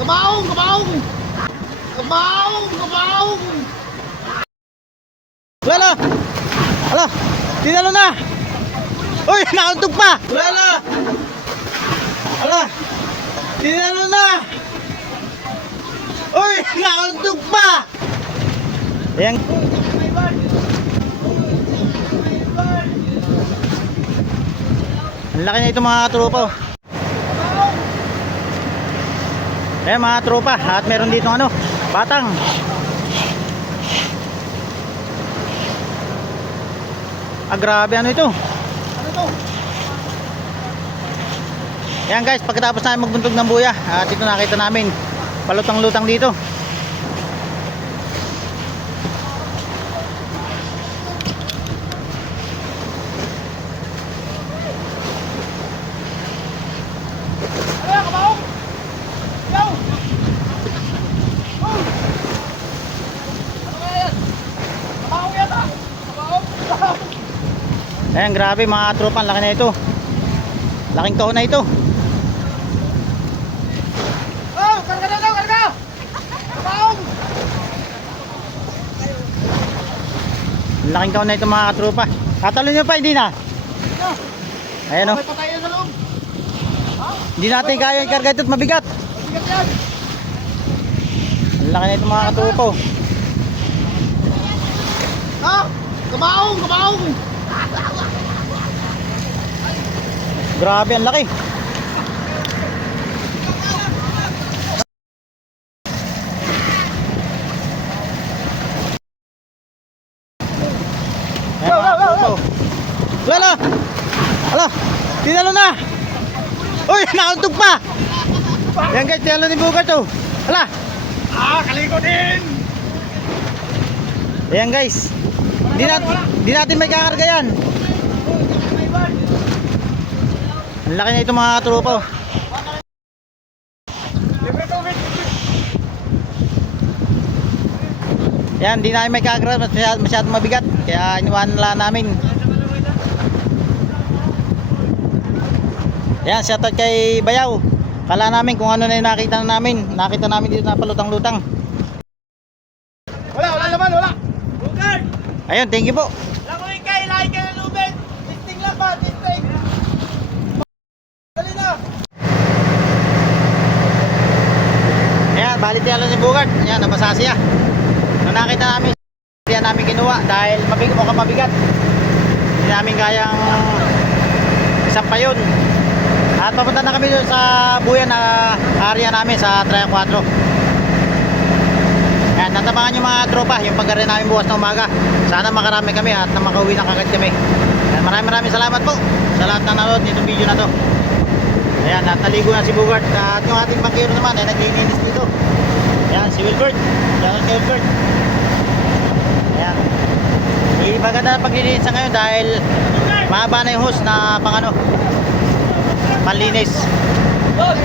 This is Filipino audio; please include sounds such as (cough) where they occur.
Kabaong! Kabaong! Kabaong! Kabaong! Wala! Ala! Tinalo na! Uy! Nakauntog pa! Wala! Ala! Tinalo na! Uy! Nakauntog pa! Ayan. Ang laki na ito mga tropa. oh. Ayan mga tropa. At meron dito ano, batang. Ah, grabe ano ito? Ano to? Yan guys, pagkatapos namin magbuntog ng buya, at ito nakita namin, palutang-lutang dito. Ano yan? Kabaong! Yaw! Oh! Ano kaya yan? Kabaong yata! Kabaong! Kabaong! Ayan, grabe mga tropa, ang laki na ito. Laking kahon na ito. Oh! Karga na daw! Karga! Kabaong! Ang laking kahon na ito mga tropa. Tatalo nyo pa, hindi na. Ayan o. Loob! Hindi natin kaya ikarga ito at mabigat. Bigat yan! Laki na ito mga tropa. oh. Ha? Kabaong! Kabaong! Grabe, ang laki. Wala! Ala! Tinalo na! Uy! (laughs) Nakauntog pa! Yan guys, tinalo ni Bugart oh. Ala! Ah! Kaliko din! Ayan guys. Di, nat di natin may kakarga yan. Ang laki na ito mga tropa. oh. Yan, di namin may kakarga. Masyad, masyadong mabigat. Kaya iniwanan lang namin. Yan, shoutout kay Bayaw. Kala namin kung ano na yung nakita na namin. Nakita namin dito na palutang-lutang. Wala! Wala naman! Wala! Bugard! Ayun, thank you po. Langoy kay! Lahi ka ng lubid! Testing lang ba? Testing! Dali na! Ayan, balit yan ni Bugart. Ayan, nabasa siya. Nung nakita namin, hindi namin kinuha dahil mabig, mukhang mabigat. Hindi namin kayang isang pa yun. At papunta na kami sa buyan na area namin sa Traya 4. Ayan, tatabangan yung mga tropa, yung pagkari namin bukas na umaga. Sana makarami kami at na makauwi na kagad kami. Ayan, maraming maraming salamat po sa lahat na nanood nitong video na to. Ayan, at naligo na si Bugart at yung ating bangkero naman ay naglilinis dito. Ayan, si Wilbert. Ayan si Wilbert. Ayan. Maganda na paglilinis sa ngayon dahil mahaba na yung hose na pang ano, panlinis. Daw?